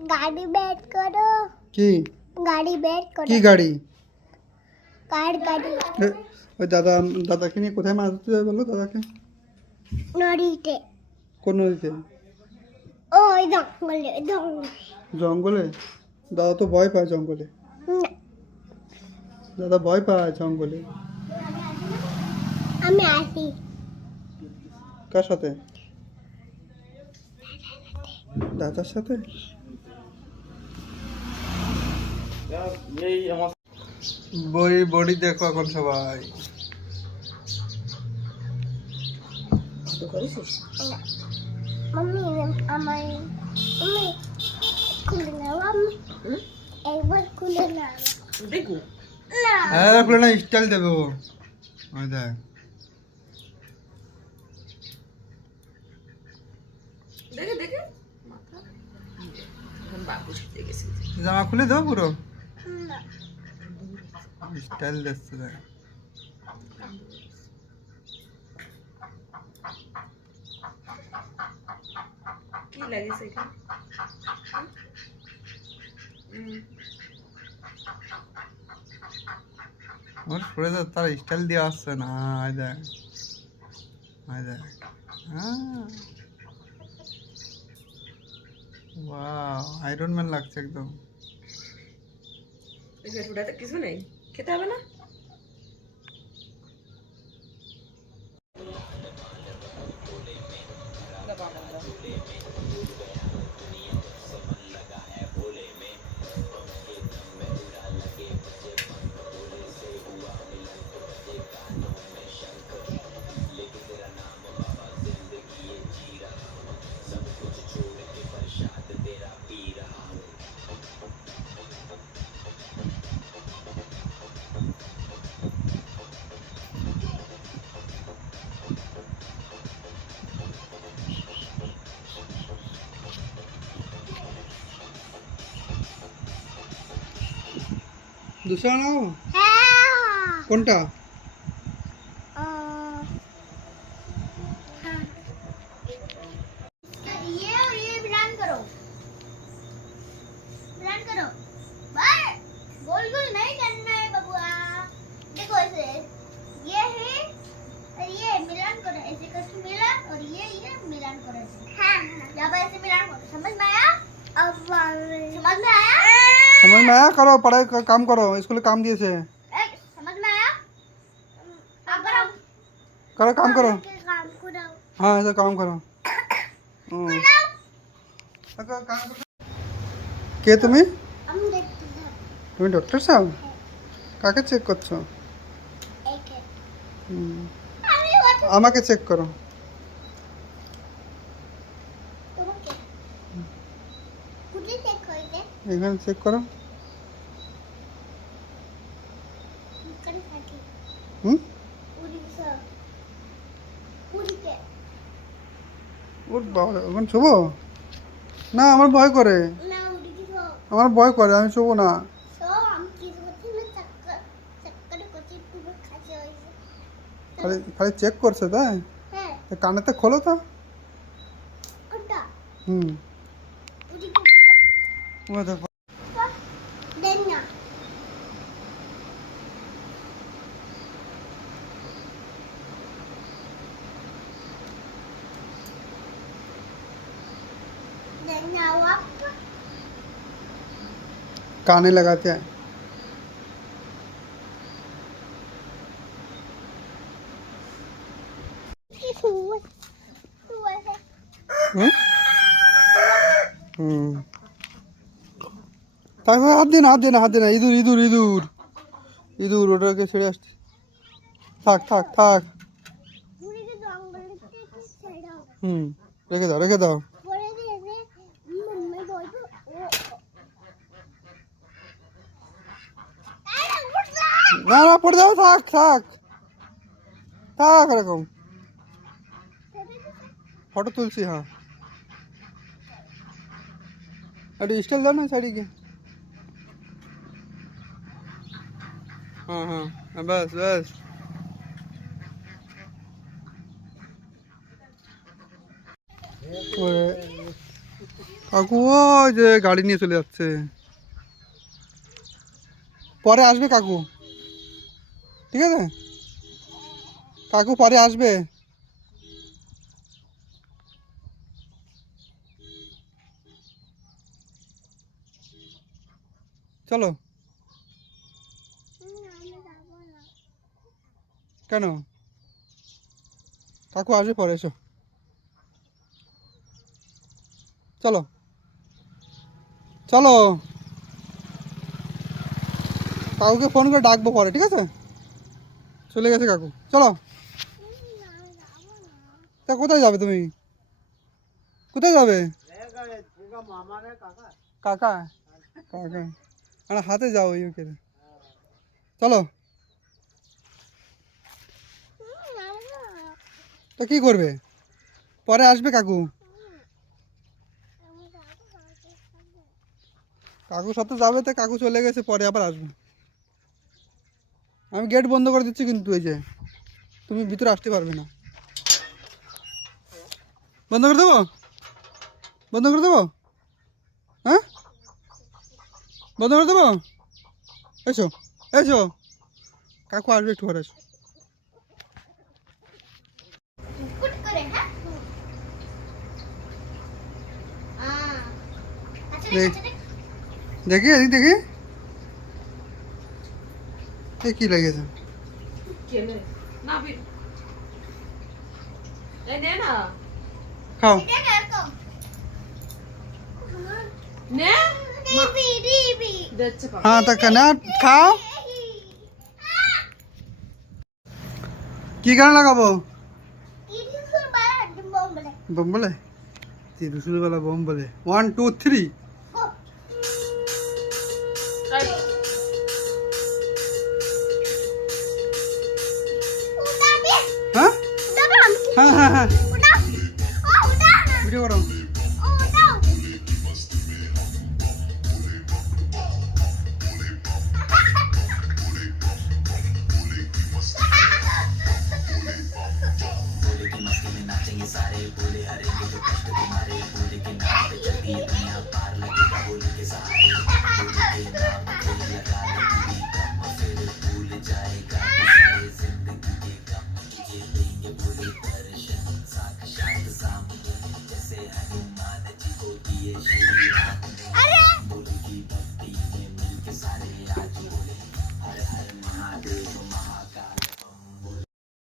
गाड़ी बैठ करो কি गाड़ी बैठ কি करो গাড়ি कार गाड़ी ওই দাদাকে নিয়ে কোথায় মাছ ধরতে যাবে বলো দাদাকে নদীতে কোন নদীতে ওই জঙ্গলে জঙ্গলে জঙ্গলে দাদা তো ভয় পায় জঙ্গলে দাদা ভয় পায় জঙ্গলে আমি আসি কার সাথে দাদার সাথে বড়ি বড়ি দেখো এখন সবাই मम्मी আমার मम्मी খুলে নাও আমি একবার খুলে নাও দেখো না হ্যাঁ খুলে না স্টাইল দেবো ওই দেখ দেখে দেখে মাথা এখন বাবু শিখতে গেছে জামা খুলে দাও পুরো না স্টাইল দিচ্ছে দেখ কি লাগেছে এখানে ওর পরে তো তার স্টাইল দিয়ে আসছে না আয় দেখ আয় দেখ ওয়াও আয়রন ম্যান লাগছে একদম ওটাতে কিছু নেই খেতে হবে না दूसरा नाओ হ্যাঁ কোনটা ये मिलान करो भाई गोल गोल नहीं करना है बबुआ देखो ऐसे ये है और ये मिलान करो ऐसे करके मिलान और ये मिलान करो ऐसे हाँ यहाँ पर ऐसे मिलान करो समझ में आया अब समझ में आया समझ में आया करो पढ़ाई का काम करो स्कूल काम दिए से समझ में आया अब करो करो काम करो काम करो हाँ ऐसा काम करो কে তুমি हम देखते हैं তুমি ডক্টর সাহেব কাকে চেক করছো एक है হুম, अरे वो तो আমাকে চেক করো তোমাকে कुछ चेक कर दे এখানে চেক করো कर खाती হুম पूरी से पूरी के ওর বাবা এখন শোবো না আমার ভয় করে ना उड़ी की सो আমার ভয় করে আমি শোবো না सो हम की होती में चक्कर चक्कर को चिप में खाते हो খালি খালি চেক করছে তাই है তো কানেতে খোলো তো अंडा হুম उड़ी की सो ও দেখো देना देना आप काने लगाते हैं हुआ हुआ है হুম হুম থাক থাক, হাত দিয়ে না, হাত দিয়ে না, হাত দিয়ে না, ইঁদুর ইঁদুর ইঁদুর ইঁদুর, ওটাকে ছেড়ে আসছি। থাক থাক থাক। মুড়িকে জঙ্গলের থেকে ছেড়ে দাও। হুম, রেখে দাও রেখে দাও। পরে দিয়ে মাম্মি বলবো ও আরে উঠা না না, পড়ে যাও, থাক থাক থাক এরকম। ফটো তুলছি, হ্যাঁ একটু স্টাইল দাও না সাইডে গিয়ে। হ্যাঁ হ্যাঁ হ্যাঁ, ব্যাস ব্যাস। কাকু ওই যে গাড়ি নিয়ে চলে যাচ্ছে, পরে আসবে কাকু, ঠিক আছে কাকু পরে আসবে। চলো। কেন? কাকু আসবে পরে, এসো চলো চলো। কাকুকে ফোন করে ডাকবো পরে, ঠিক আছে? চলে গেছে কাকু, চলো। তা কোথায় যাবে তুমি? কোথায় যাবে? কাকা কাকা আর হাতে যাও ইউকে, চলো। তো কি করবে? পরে আসবে কাকু, কাকুর সাথে যাবে, তো কাকু চলে গেছে, পরে আবার আসবে। আমি গেট বন্ধ করে দিচ্ছি কিন্তু, এই যে তুমি ভিতরে আসতে পারবে না। বন্ধ করে দেবো, বন্ধ করে দেবো, হ্যাঁ বন্ধ করে দেবো। এসো এসো, কাকু আসবে একটু পরে, এসো। কুট করে হ্যাঁ আচ্ছা দেখ, আচ্ছা দেখি এদিক দেখি, এ কি লেগেছে? কেনে না বি এই নে না, খাও। এটা দেখো নে টিভি টিভি দেখছে পাপা। হ্যাঁ তা কেন খাও। কি গান লাগাবো? তিরিশুল বালা বম বলে বোম বলে, রসুলবেলা বোম বলে, 1 2 3। গো এই, উঠা দিয়ে হ্যাঁ দাদা আমি হ্যাঁ হ্যাঁ হ্যাঁ, উঠা ও উঠা ভিডিও করো। ও উঠাও